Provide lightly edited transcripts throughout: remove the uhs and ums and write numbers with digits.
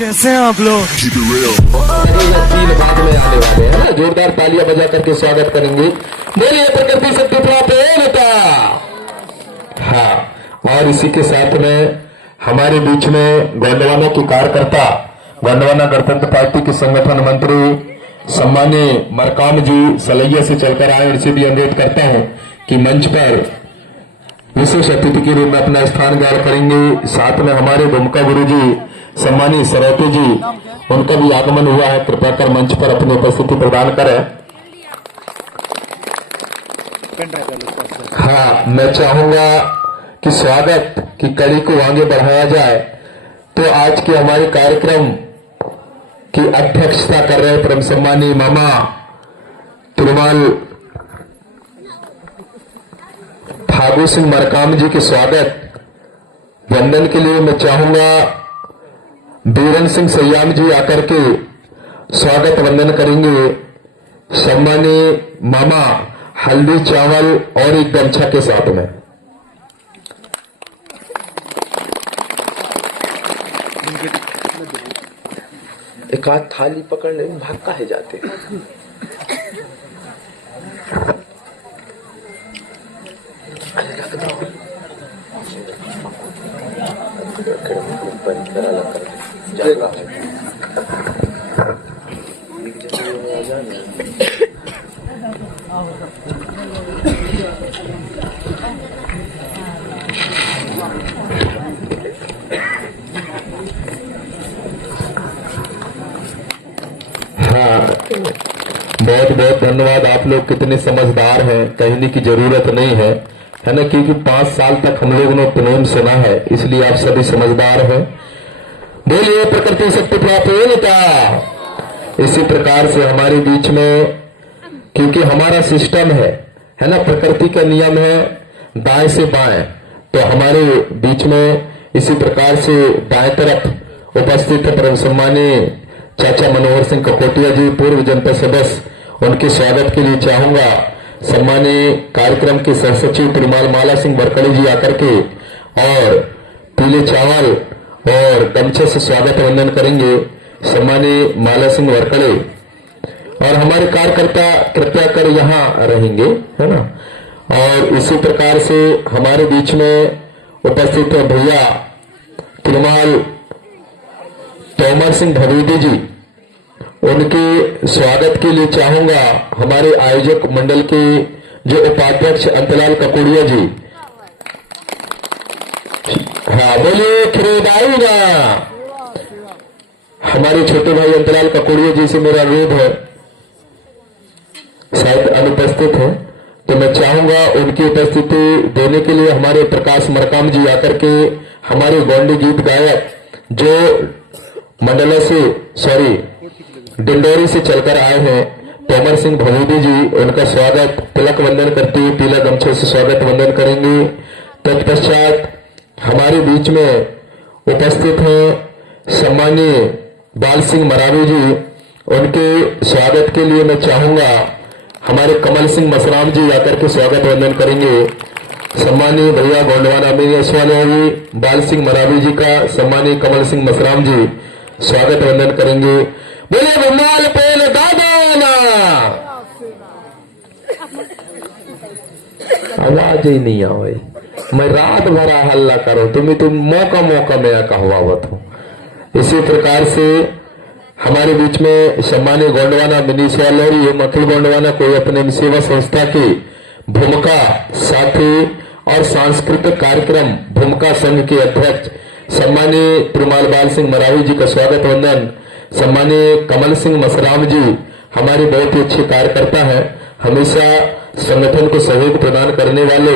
कैसे हैं आप लोग? तीन भाग में आने वाले हैं ना, जोरदार तालियां बजा करके स्वागत करेंगे। बोलिए प्रकृति शक्ति प्राप्त। हाँ, और इसी के साथ में हमारे बीच में गोंडवाना की कार्यकर्ता, गोंडवाना गणतंत्र पार्टी के संगठन मंत्री सम्मानीय मरकाम जी सलैया से चलकर आए, उनसे भी अनुरोध करता हूं कि मंच पर विशेष अतिथि के रूप में अपना स्थान ग्रहण करेंगे। साथ में हमारे भूमिका गुरु जी सम्मानीय सरौती जी, उनका भी आगमन हुआ है, कृपया कर मंच पर अपनी उपस्थिति प्रदान करें। हाँ, मैं चाहूंगा कि स्वागत की कड़ी को आगे बढ़ाया जाए। तो आज के हमारे कार्यक्रम की अध्यक्षता कर रहे परम सम्मानीय मामा तिरुमाल फागू सिंह मरकाम जी के स्वागत वंदन के लिए मैं चाहूंगा बीरन सिंह सयाम जी आकर के स्वागत वंदन करेंगे। सम्मानीय मामा हल्दी चावल और एक गमछा के साथ में। एक आध थाली पकड़ने में भाग काहे जाते हैं। बहुत बहुत धन्यवाद। आप लोग कितने समझदार हैं, कहने की जरूरत नहीं है ना, क्योंकि 5 साल तक हम लोगों ने प्रेम सुना है, इसलिए आप सभी समझदार हैं। बोलिए प्रकृति शक्ति प्राप्त। इसी प्रकार से हमारे बीच में, क्योंकि हमारा सिस्टम है ना, प्रकृति का नियम है दाएं से बाएं, तो हमारे बीच में इसी प्रकार से दाएं तरफ उपस्थित है परम सम्मानीय चाचा मनोहर सिंह ककोटिया जी, पूर्व जनपद सदस्य, उनके स्वागत के लिए चाहूंगा सम्मानीय कार्यक्रम के सह सचिव तिरुमाल माला सिंह वरकड़े जी आकर के और पीले चावल और गमछे से स्वागत वंदन करेंगे। सम्मानीय माला सिंह वरकड़े और हमारे कार्यकर्ता कृपया कर यहाँ रहेंगे, है ना। और इसी प्रकार से हमारे बीच में उपस्थित है भैया तिरुमाल तोमर सिंह भवेदी जी, उनके स्वागत के लिए चाहूंगा हमारे आयोजक मंडल के जो उपाध्यक्ष अंतलाल ककोड़िया जी। हाँ, बोलिए खरीदाई ना। हमारे छोटे भाई अंतलाल ककोड़िया जी से मेरा अनुरोध है, शायद अनुपस्थित है, तो मैं चाहूंगा उनकी उपस्थिति देने के लिए हमारे प्रकाश मरकाम जी आकर के हमारे गोंडी गीत गायक जो मंडला से डिंडोरी से चलकर आए हैं, तोमर सिंह भवेदी जी, उनका स्वागत तिलक वंदन करते हुए पीला गमछे से स्वागत वंदन करेंगे। तत्पश्चात हमारे बीच में उपस्थित हैं सम्मानीय बाल सिंह मरावी जी, उनके स्वागत के लिए मैं चाहूंगा हमारे कमल सिंह मसराम जी आकर के स्वागत वंदन करेंगे। सम्मानीय भैया गोंडवाना जी, बाल सिंह मरावी जी का सम्मानीय कमल सिंह मसराम जी स्वागत वंदन करेंगे। बोले भगवान पेल दादा। आवाज ही नहीं आवे, मैं रात भरा हल्ला करो, तुम मौका मौका में कहवावत हो। इसी प्रकार से हमारे बीच में सम्मानीय गोंडवाना मिनीशियालरी एवं अखिल गोंडवाना कोई अपने सेवा संस्था की भूमिका साथी और सांस्कृतिक कार्यक्रम भूमिका संघ के अध्यक्ष सम्मानीय तिरुमाल बाल सिंह मरावी जी का स्वागत वंदन। सम्मानीय कमल सिंह मसराम जी हमारे बहुत ही अच्छे कार्यकर्ता हैं, हमेशा संगठन को सहयोग प्रदान करने वाले।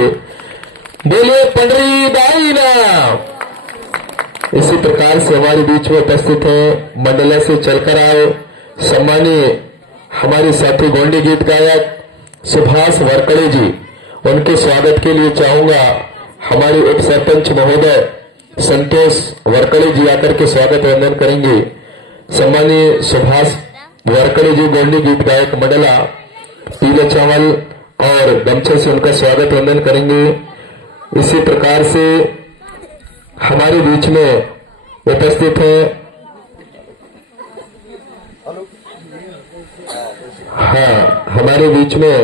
बोले पंडरी दाई ना। इसी प्रकार से हमारे बीच में उपस्थित है मंडला से चलकर आए सम्मानीय हमारे साथी गोंडी गीत गायक सुभाष वरकड़े जी, उनके स्वागत के लिए चाहूंगा हमारे उप सरपंच महोदय संतोष वरकड़े जी आकर के स्वागत वंदन करेंगे। सम्मानीय सुभाष वरकड़े जी गोंडी गीत गायक मंडला, पीले चावल और गमछे से उनका स्वागत वंदन करेंगे। इसी प्रकार से हमारे बीच में उपस्थित है हाँ, हमारे बीच में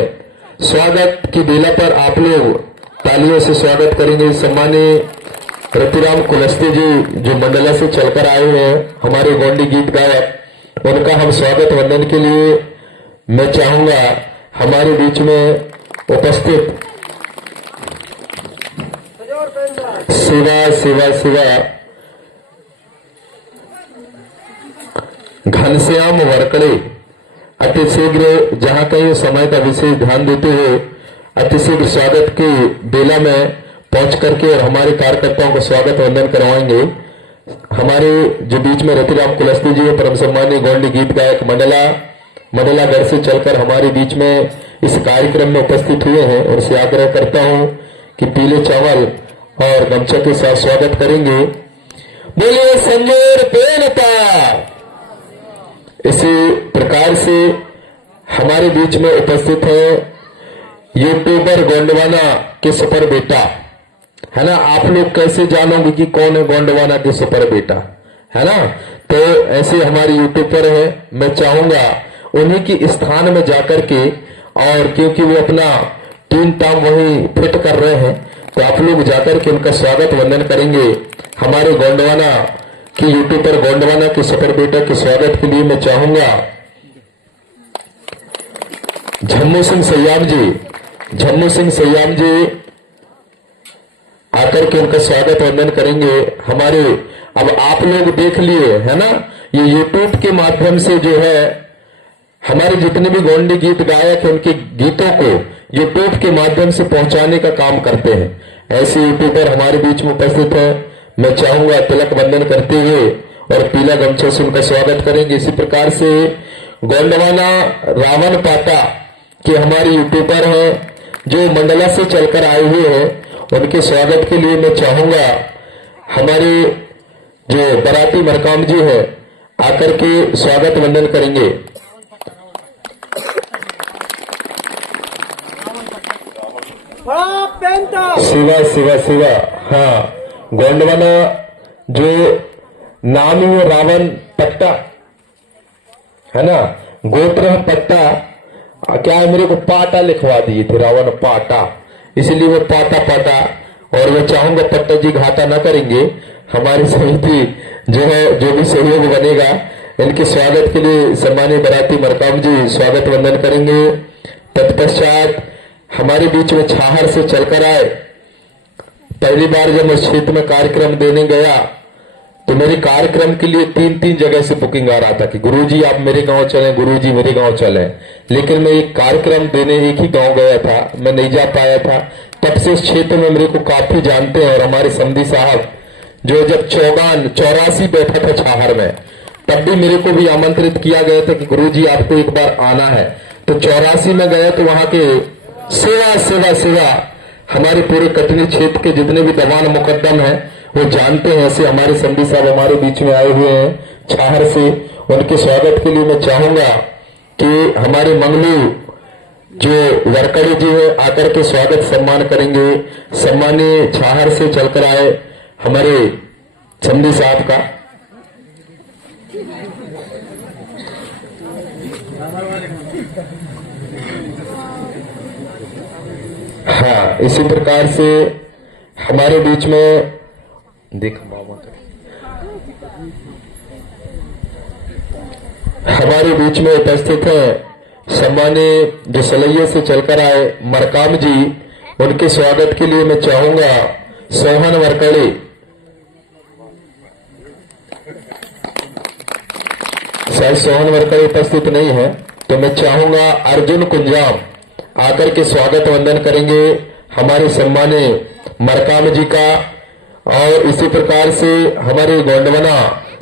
स्वागत की बेला पर आप लोग तालियों से स्वागत करेंगे सम्मानीय रतिराम कुलस्ते जी, जो मंडला से चलकर आए हैं, हमारे गोंडी गीत गायक। उनका हम स्वागत वंदन के लिए मैं चाहूंगा हमारे बीच में उपस्थित शिवा घनश्याम वरकड़े अति शीघ्र, जहां कहीं समय का विशेष ध्यान देते हुए अति शीघ्र स्वागत की बेला में पहुंच करके और हमारे कार्यकर्ताओं को स्वागत वंदन करवाएंगे। हमारे जो बीच में रतिराम कुलस्ते जी परम सम्मानीय गोंडी गीत गायक मंडला घर से चलकर हमारे बीच में इस कार्यक्रम में उपस्थित हुए हैं, और से आग्रह करता हूं कि पीले चावल और गमछा के साथ स्वागत करेंगे। बोलिए संजोर बेनता। इसी प्रकार से हमारे बीच में उपस्थित है यूट्यूबर गोंडवाना के सुपर बेटा, है ना। आप लोग कैसे जानोगे कि कौन है गोंडवाना के सुपर बेटा, है ना। तो ऐसे हमारे यूट्यूबर है, मैं चाहूंगा उन्हीं की स्थान में जाकर के, और क्योंकि वो अपना 3 टाइम वही फिट कर रहे हैं, तो आप लोग जाकर के उनका स्वागत वंदन करेंगे। हमारे गोंडवाना की यूट्यूबर गोंडवाना के सुपर बेटा के स्वागत के लिए मैं चाहूंगा झम्मू सिंह सयाम जी आकर के उनका स्वागत वंदन करेंगे। हमारे अब आप लोग देख लिए, है ना, ये यूट्यूब के माध्यम से जो है हमारे जितने भी गोंडी गीत गायक हैं उनके गीतों को यूट्यूब के माध्यम से पहुंचाने का काम करते हैं। ऐसे यूट्यूबर हमारे बीच में उपस्थित है, मैं चाहूंगा तिलक वंदन करते हुए और पीला गमछे से उनका स्वागत करेंगे। इसी प्रकार से गोंडवाना रावण पाटा के हमारे यूट्यूबर हैं जो मंडला से चलकर आए हुए हैं, उनके स्वागत के लिए मैं चाहूंगा हमारे जो बराती मरकाम जी है आकर के स्वागत वंदन करेंगे। शिवा हाँ, गोंडवाना जो नाम ही है रावण पट्टा, है ना, गोत्र है पट्टा। क्या है, मेरे को पाटा लिखवा दिए थे, रावण पाटा, इसलिए वो पाटा। और मैं चाहूंगा पट्टा जी घाटा ना करेंगे, हमारी समिति जो है जो भी सहयोग बनेगा इनके स्वागत के लिए सम्मानीय बराती मरकाम जी स्वागत वंदन करेंगे। तत्पश्चात हमारे बीच में छाहर से चलकर आए, पहली बार जब मैं उस क्षेत्र में कार्यक्रम देने गया तो मेरे कार्यक्रम के लिए 3 जगह से बुकिंग आ रहा था कि गुरुजी आप मेरे गांव चलें, गुरुजी मेरे गांव चलें, लेकिन मैं एक कार्यक्रम देने एक ही गांव गया था, मैं नहीं जा पाया था। तब से इस क्षेत्र में मेरे को काफी जानते हैं, और हमारे समधी साहब जो जब 84 बैठा था छाहर में, तब भी मेरे को भी आमंत्रित किया गया था कि गुरुजी आपको एक बार आना है। तो 84 में गया तो वहां के सेवा हमारे पूरे कटनी क्षेत्र के जितने भी दवान मुकद्दम है वो जानते हैं। ऐसे हमारे समधी साहब हमारे बीच में आए हुए हैं छाहर से, उनके स्वागत के लिए मैं चाहूंगा कि हमारे मंगलू जो वरकड़ी जी है आकर के स्वागत सम्मान करेंगे। सम्मानीय छाहर से चलकर आए हमारे समधी साहब का हाँ, इसी प्रकार से हमारे बीच में हमारे बीच में उपस्थित है सम्मानीय जो सलैया से चलकर आए मरकाम जी, उनके स्वागत के लिए मैं चाहूंगा सोहन वरकड़ी, शायद सोहन वरकड़ी उपस्थित नहीं है, तो मैं चाहूंगा अर्जुन कुंजाम आकर के स्वागत वंदन करेंगे हमारे सम्मानीय मरकाम जी का। और इसी प्रकार से हमारे गोंडवाना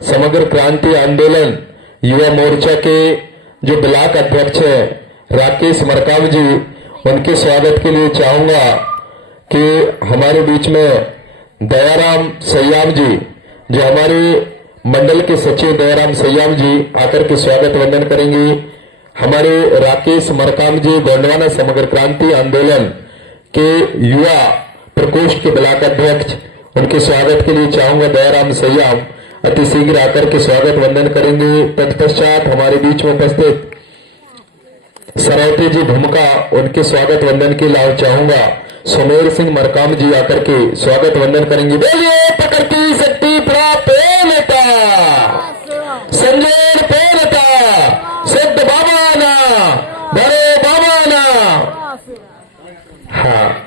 समग्र क्रांति आंदोलन युवा मोर्चा के जो ब्लॉक अध्यक्ष है राकेश मरकाम जी, उनके स्वागत के लिए चाहूंगा कि हमारे बीच में दयाराम सयाम जी जो हमारे मंडल के सचिव दयाराम सयाम जी आकर के स्वागत वंदन करेंगे। हमारे राकेश मरकाम जी गोंडवाना समग्र क्रांति आंदोलन के युवा प्रकोष्ठ के ब्लॉक अध्यक्ष, उनके स्वागत के लिए चाहूंगा दयाराम सयाम अति शीघ्र आकर के स्वागत वंदन करेंगे। तत्पश्चात हमारे बीच में उपस्थित सरौती जी भूमिका, उनके स्वागत वंदन के लिए चाहूंगा सुमेर सिंह मरकाम जी आकर के स्वागत वंदन करेंगे। बोलिए प्रकृति शक्ति प्रापेनता संजय पेनता सिद्ध बाबाना बड़े बाबाना। हाँ,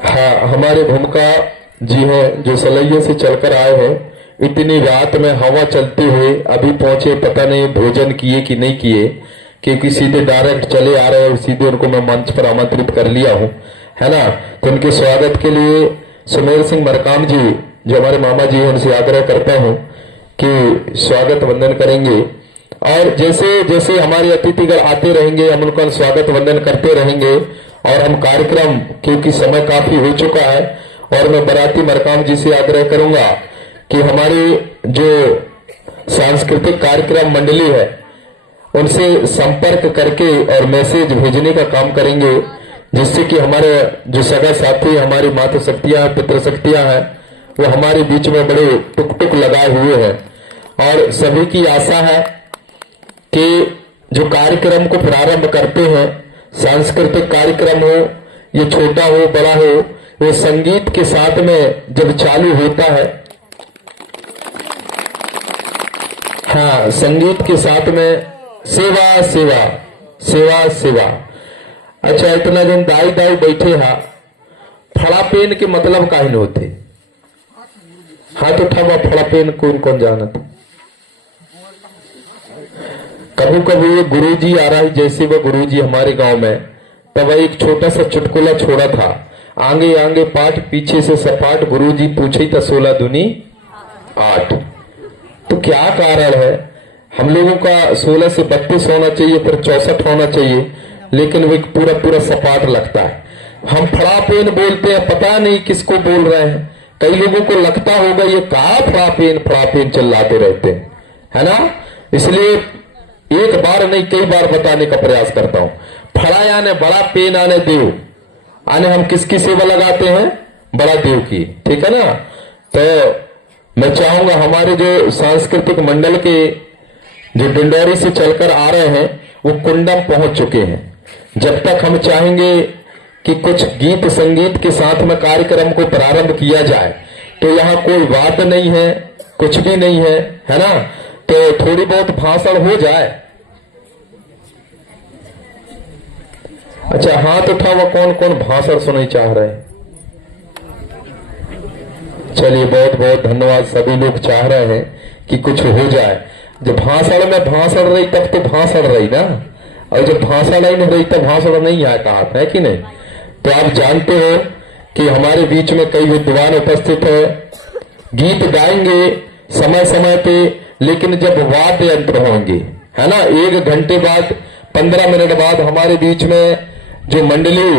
हाँ, हमारे भूमिका जी हैं जो सलैया से चलकर आए हैं। इतनी रात में हवा चलते हुए अभी पहुंचे, पता नहीं भोजन किए कि नहीं किए, क्योंकि सीधे डायरेक्ट चले आ रहे हैं, सीधे उनको मैं मंच पर आमंत्रित कर लिया हूं, है ना। तो उनके स्वागत के लिए सुमेर सिंह मरकाम जी जो हमारे मामा जी हैं, उनसे आग्रह करता हूं कि स्वागत वंदन करेंगे। और जैसे जैसे हमारे अतिथिगण आते रहेंगे हम उनका स्वागत वंदन करते रहेंगे। और हम कार्यक्रम, क्योंकि समय काफी हो चुका है, और मैं बराती मरकाम जी से आग्रह करूंगा कि हमारी जो सांस्कृतिक कार्यक्रम मंडली है उनसे संपर्क करके और मैसेज भेजने का काम करेंगे, जिससे कि हमारे जो सगा साथी हमारी मातृ शक्तियां हैं, पितृ शक्तियां हैं, वो हमारे बीच में बड़े टुक टुक लगाए हुए हैं। और सभी की आशा है कि जो कार्यक्रम को प्रारंभ करते हैं, सांस्कृतिक कार्यक्रम हो, ये छोटा हो बड़ा हो, वो संगीत के साथ में जब चालू होता है, हाँ, संगीत के साथ में सेवा सेवा सेवा सेवा। अच्छा, इतना जन दाई दाई बैठे हा, फड़ा पेन के मतलब काहे नहीं होते? हाथ उठावा, फड़ा पेन कौन कौन जानत? कभी कभी ये गुरुजी आ रहा है, जैसे वह गुरुजी हमारे गांव में, तब एक छोटा सा चुटकुला छोड़ा था, आगे आगे पाठ पीछे से सपाट, गुरुजी पूछे तो 16 दूनी 8। तो क्या कारण है? हम लोगों का 16 से 32 होना चाहिए, फिर 64 होना चाहिए, लेकिन वो पूरा पूरा सपाट लगता है। हम फड़ा पेन बोलते हैं, पता नहीं किसको बोल रहे हैं। कई लोगों को लगता होगा ये कहा फड़ा पेन चिल्लाते रहते हैं, है ना। इसलिए एक बार नहीं कई बार बताने का प्रयास करता हूं। फड़ा यानी बड़ा, पेन आने देव, आने हम किसकी सेवा लगाते हैं? बड़ा देव की, ठीक है ना। तो मैं चाहूंगा हमारे जो सांस्कृतिक मंडल के जो डिंडोरी से चलकर आ रहे हैं वो कुंडम पहुंच चुके हैं। जब तक हम चाहेंगे कि कुछ गीत संगीत के साथ में कार्यक्रम को प्रारंभ किया जाए, तो यहाँ कोई बात नहीं है, कुछ भी नहीं है ना। तो थोड़ी बहुत भाषण हो जाए। अच्छा, हाथ उठावा, कौन कौन भाषण सुनना चाह रहे हैं? चलिए, बहुत बहुत धन्यवाद। सभी लोग चाह रहे हैं कि कुछ हो जाए। जब भाषण में भाषण रही तब तो भाषण रही ना, और जब भाषण ही नहीं रही तब भाषण नहीं आया, कहा है कि नहीं। तो आप जानते हो कि हमारे बीच में कई विद्वान उपस्थित है, गीत गाएंगे समय समय पे, लेकिन जब वाद्य यंत्र होंगे, है ना, 1 घंटे बाद 15 मिनट बाद हमारे बीच में जो मंडली